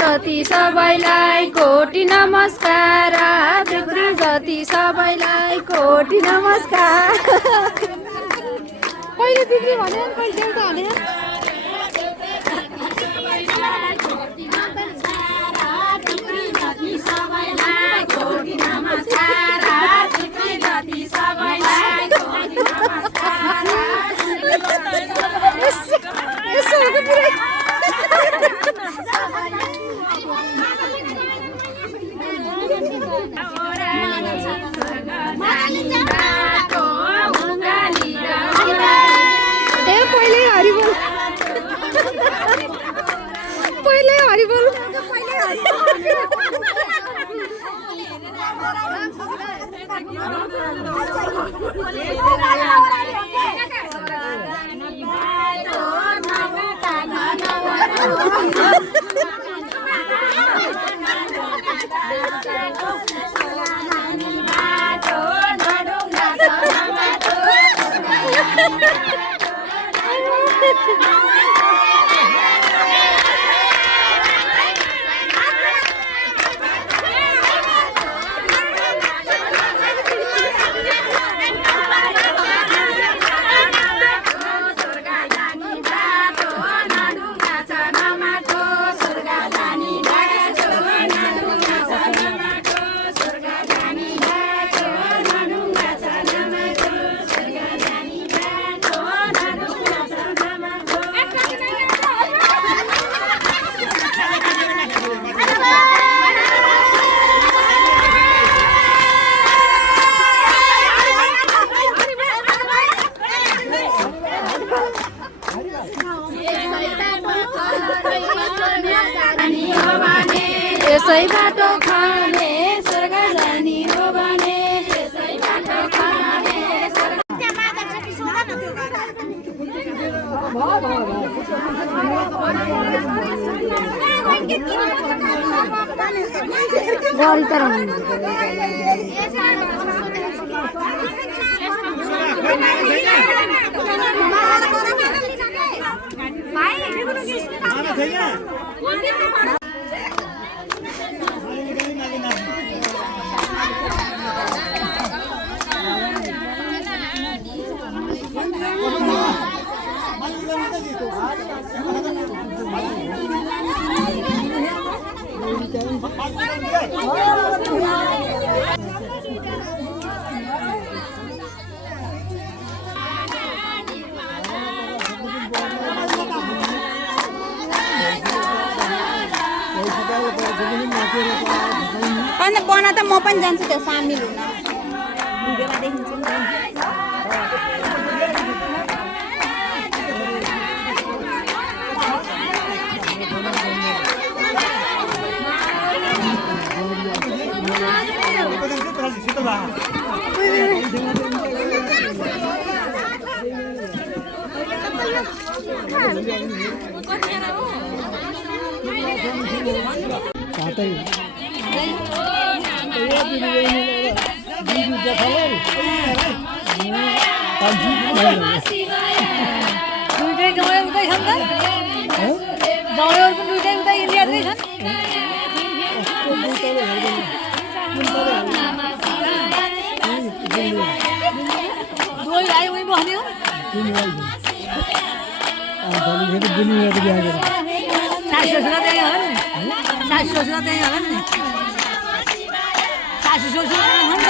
जति सबैलाई कोटी नमस्कार ढुकुरी जति सबैलाई कोटी नमस्कार कहिले बिक्री भन्यो कहिले देउता भन्यो पहिले हरिबोल यसै बाटो खाने स्वर्ग जाने हो भने यसै बाटो खाने अन्त बना त म पनि जान्छु त्यो सामिल हुन भिडियोमा देखिन्छ नि दुईटै गाउँ उतै छन् त गाउँहरू पनि दुईटै उतै इन्डियाकै छन् दुई भाइ उही बस्ने हो सासू ससुरा त्यही होला नि सासू ससुरा त्यही होला नि सासू ससुरा हो नि त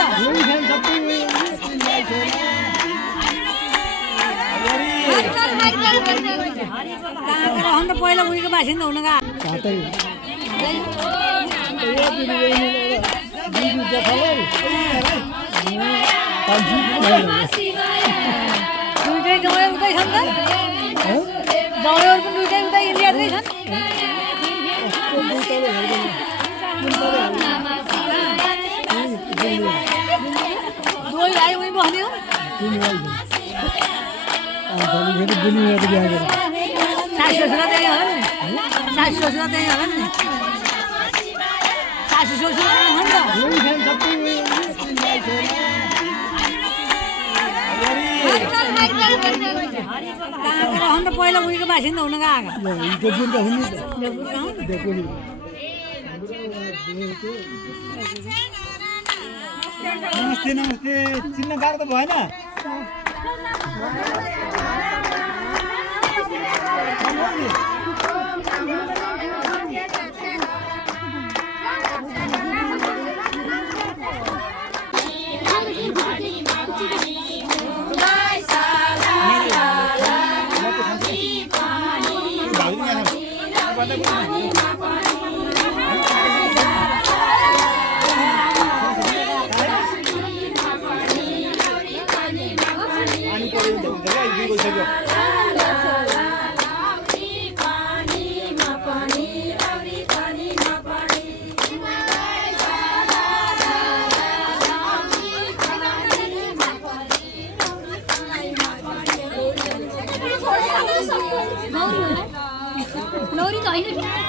अन्त पहिला उहीको बासिन्दा हुन गएको दुईटै गाउँ उतै छन् त गाउँहरू पनि दुईटै उतै इन्डियाकै छन् दुई भाइ उही बस्ने हो सासू ससुरा त्यही होला नि सासू ससुरा त्यही होला नि सासू ससुरा हो नि त पहिला उहीको बासिन्दा हुन गएको नमस्ते नमस्ते चिन्न गाह्रो त भएन लौरी त होइन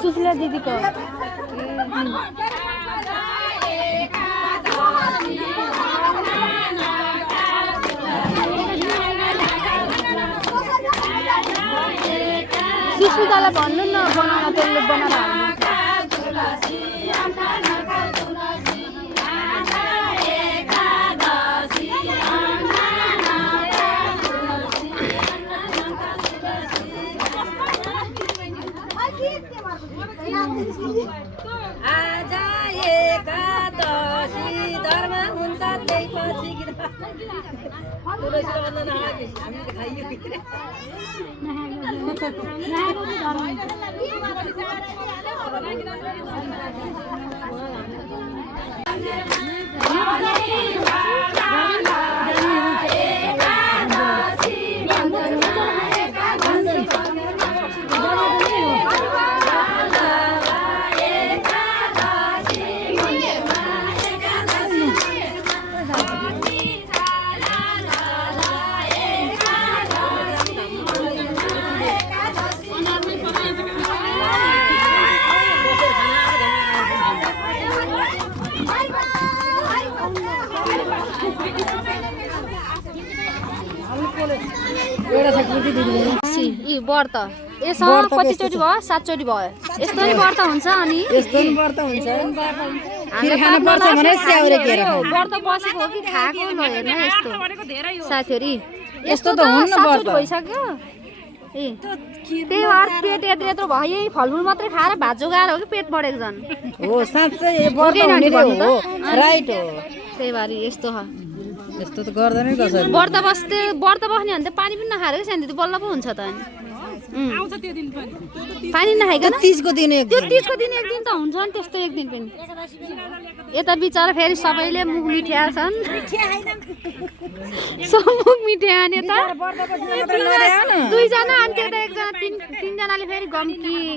सुशीला दिदीको सुस्मितालाई भन्नु न बनाउन त्यसले बनाएर Thank you. यी व्रत यसमा कतिचोटि भयो 7 चोटि भयो यस्तो नि व्रत हुन्छ अनि यस्तो नि व्रत हुन्छ खिर खानु पर्छ भने स्याउरे केरा व्रत बसेको हो कि खाएको ल हेर्न यस्तो साथीहरु यस्तो त हुन्न व्रत भइसक्यो ए त्यही भएर पेट यत्रो भयो यही फलफुल मात्रै खाएर भात जोगाएर हो कि पेट बढेको झन् हो साँच्चै यो व्रत हुने हो राइट हो त्यही भएर यस्तो ह यस्तो त गर्दैन नि कसैले व्रत बस्ने भने त पानी पनि नखाएर कि शान्ति बल्ल पो हुन्छ त अनि आउँछ त्यो दिन पनि पानी नखाइकन 30 को दिन एक त्यो 30 को दिन एक दिन त हुन्छ नि त्यस्तो एक दिन पनि यता बिचारा फेरि सबैले मुख मिठ्याछन् सब मुख मिठ्याने त दुई जना अनि त्यता एकजना तीन जनाले फेरि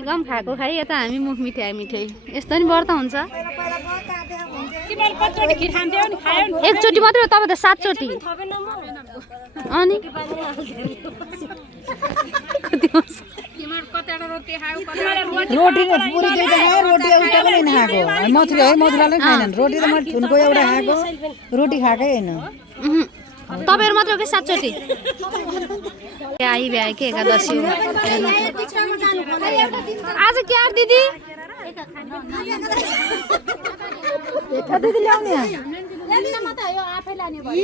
गम खाएको खाइ यता हामी मुख मिठाइ यस्तो नि व्रत हुन्छ एकचोटि मात्रै हो तपाईँ त 7 चोटि अनि रोटी र पुरी दुईटा खायो रोटी एउटा पनि नखाएको मथुरा है मथुराले खाएनन् रोटी त मैले थुनको एउटा खाएको रोटी खाएकै हैन तपाईहरु मात्र हो कि 7 चोटि आई भ्याए के एकादशी हो आज के आर दिदी एका दिदी ल्याउने ल्याउन मात्र हो आफै लाने भयो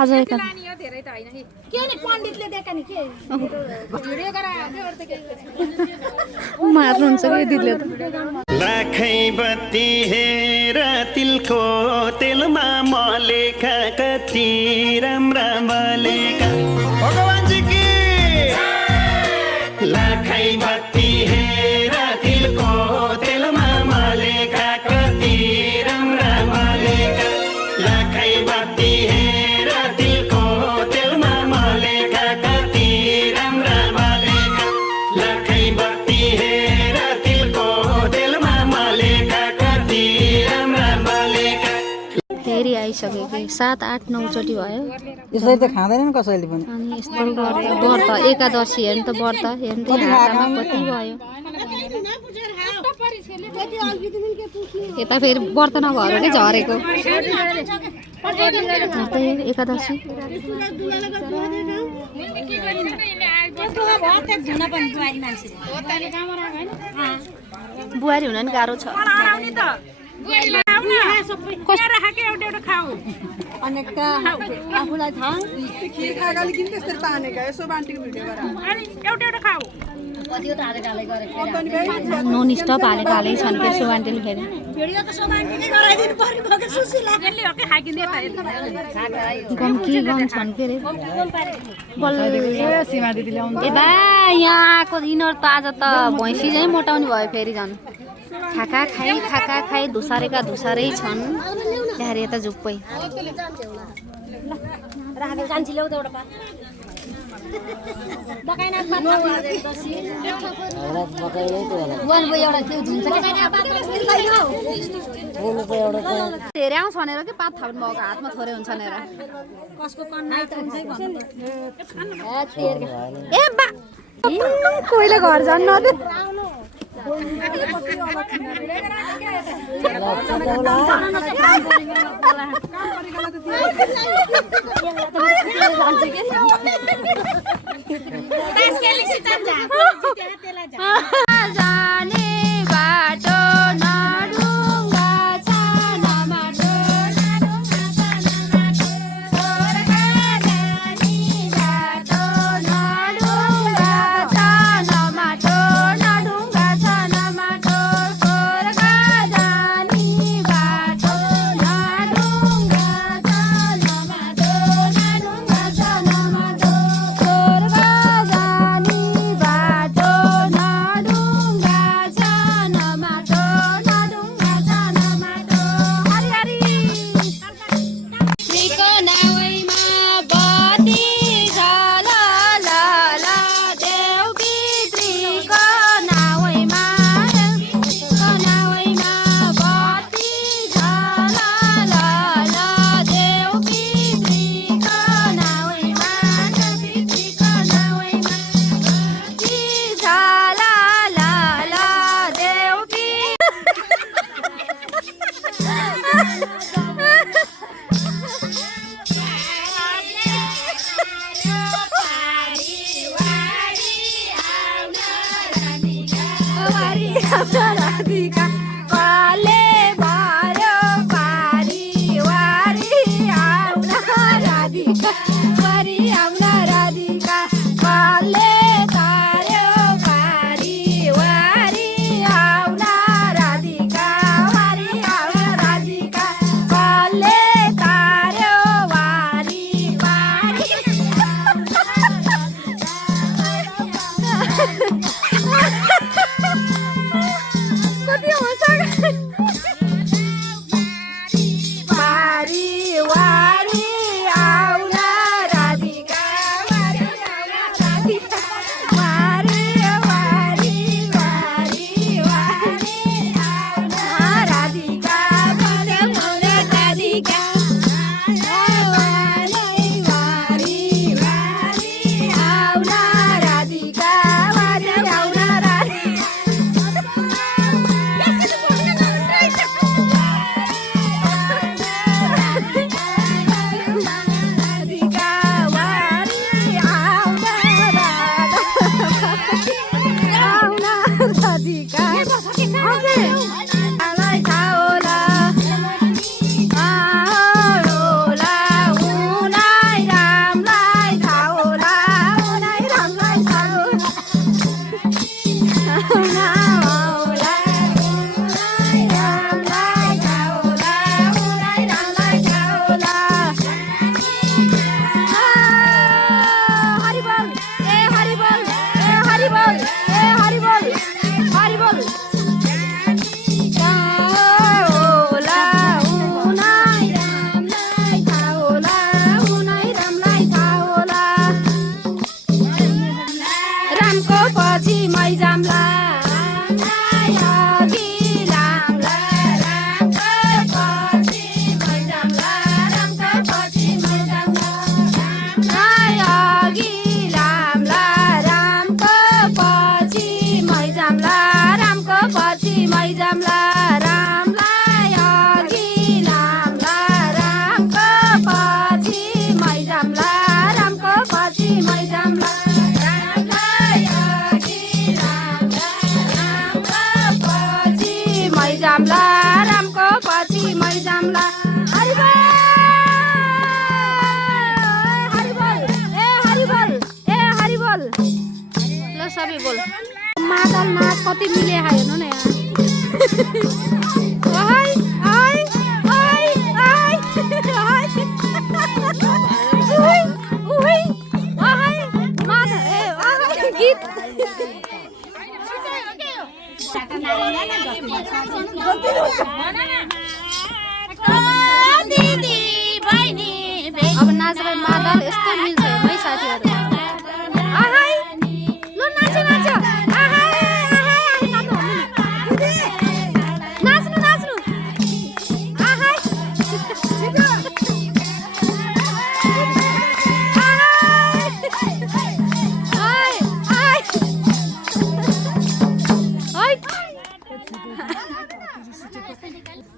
आज एक धेरै त हैन के नि पण्डितले देका नि के भिडियो गरायो के मार्नुहुन्छ के दिदीले त लाखै बत्ती हेर तिलको तेलमा मलेका कति राम्रा बलेका भगवानजी की लाखै बत्ती हेर तिलको तेलमा मलेका कति राम्रा बलेका लाखै बत्ती हेर तिलको तेलमा मलेका कति राम्रा बलेका लाखै बत्ती हेर तिलको तेलमा मलेका कति राम्रा बलेका फेरि आइसक्यो कि 7 8 9 चोटि भयो यसरी त खाँदैनन् कसैले पनि अनि यस्तो व्रत एकादशी हेर्नु त व्रत हेर्नु त हातमा कति भयो यता फेरि व्रत नभएर के झरेको एकादशी बुहारी हुन नि गाह्रो छ आफूलाई थाहा खिर खाएकाले किन त्यसरी तानेका यसो बान्टीको भिडियो नन स्टप हालेको हालै छन् के सोबान्टीले फेरि गम छन् के रे ए बा यहाँ आएको यिनीहरू त आज त भैँसी चाहिँ मोटाउने भयो फेरि झन् खाका खाइ धुसारेका धुसारै छन् त्यहाँनिर यता झुप्पै धेरै आउँछ भनेर के पात थाप्नु भएको हातमा थोरै हुन्छ भनेर ए बा कोइले घर जान्न जाने बाटो नडुङ्गा छानामाटो बाटो नडुङ्गा छानामाटो नडुङ्गा छानामाटो वारी आउन राधिका कले भर्यो पारी वारी आउन राधिका वारी आउन राधिका कले तार्यो पारी वारी आउन राधिका वारी आउन राधिका कले तार्यो वारी पारी कति हुन्छ वारी वारी आउन राधिका वारी आउन राधिका वारी वारी वारी वारी आउन राधिका वारी आउन राधिका वारी वारी वारी आउन राधिका वारी आउन रामको पछि मै जाम्ला हरिबोल ए हरिबोल ए हरिबोल ल सबै बोल मादल नाच कति मिले हेर्नु न यहाँ ओइ ओइ ओइ ओइ ओइ ओइ ओइ मादल ए ओइ गीत अब नाचलाई मादल यस्तो मिल्छ है साथीहरू आहाई लु नाच्यो नाच्यो आहाई आहाई नाच्नु नाच्नु आहाई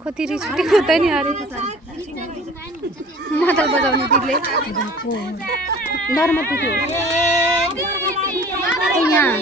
कति रिस उठेको त नि अरे मादल बजाउने दिदीले डरमा पुग्यो यहाँ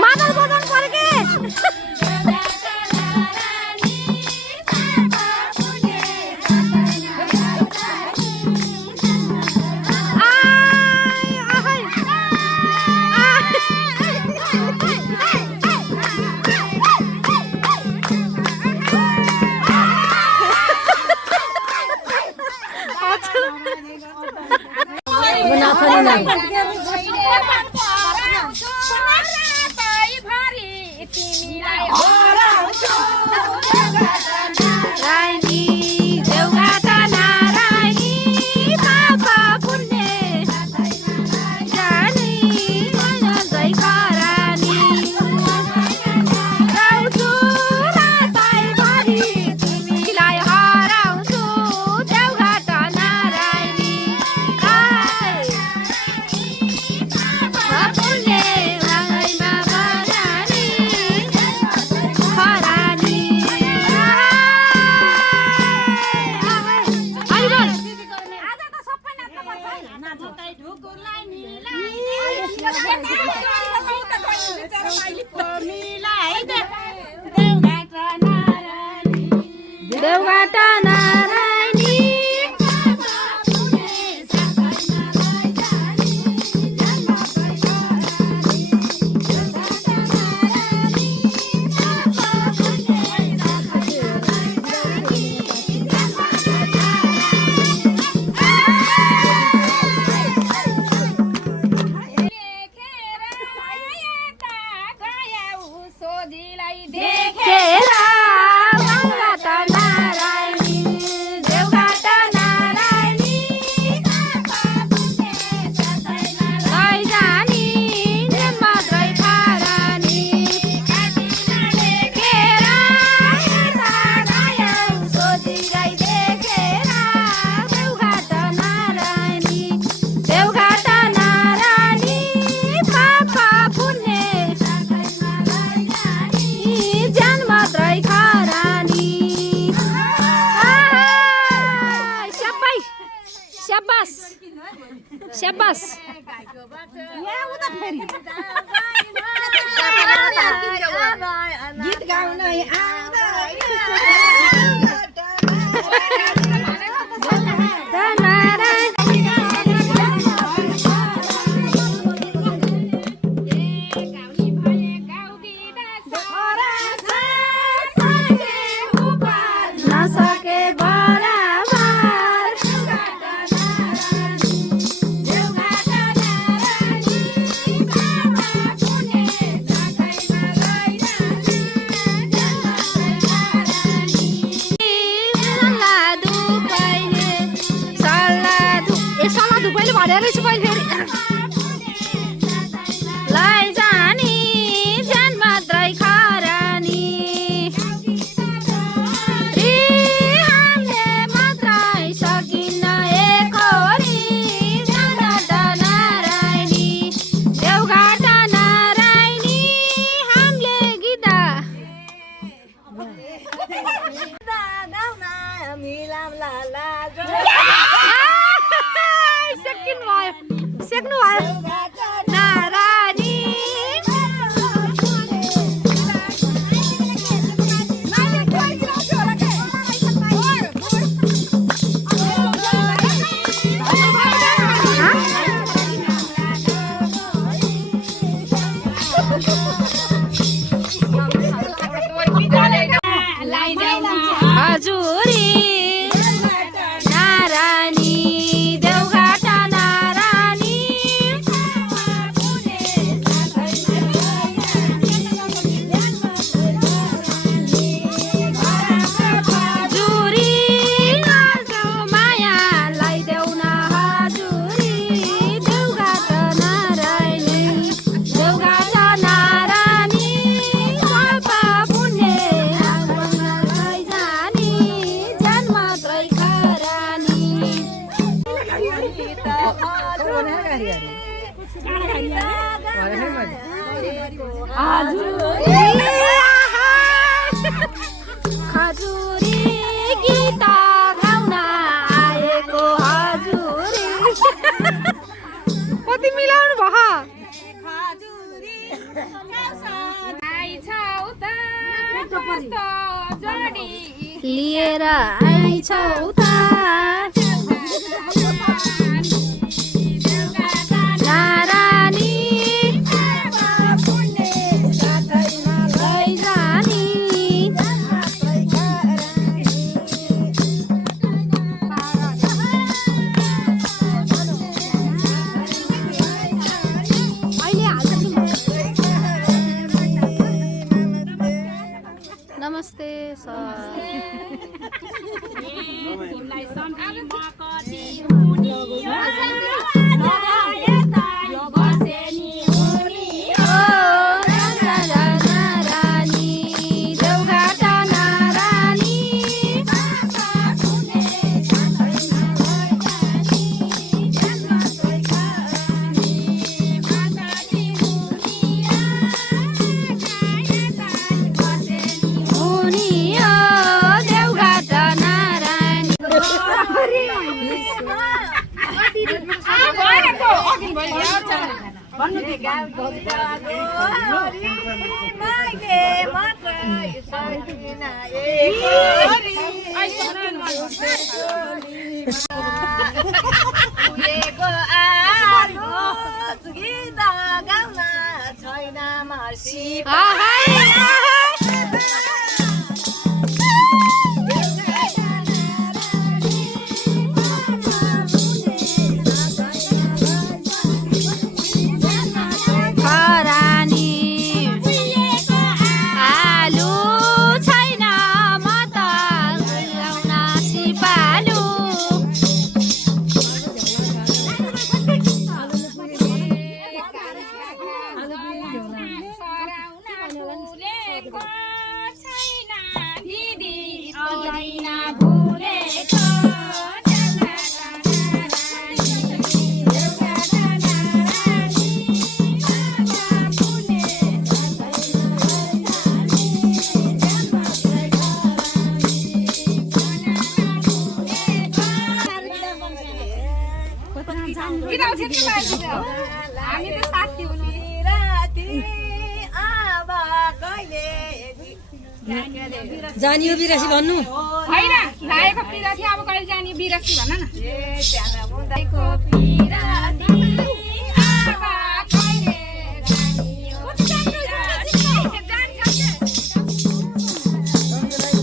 मादल बजाउनु पर्यो के बना स्याबास गीत गाउन नसके सेक्नु भयो नारानी हजुरी नारानी देउघाटा नारानी हजुरी मायालाई देउन हजुरी देउघाटा नारायणी देउघाटा नारानी पापा पुण्य जानी जान मात्रै खरानी हजुरी गीत गाउन आएको हजुरी कति मिलाउनु भयो लिएर आइछौ त नारानी लैजानी नमस्ते सर जानियो बिरासी भन्नु होइन लागेको पिरासी अब कहिले जाने बिरासी भन न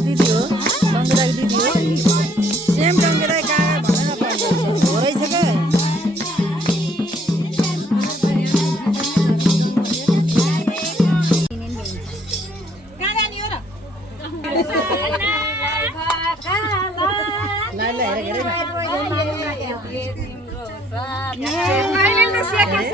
दिदी हो सेम डङ्गेलाई कहाँ भनेर पर्छ हो रहेछ क्या अहिले त सेकेन्ड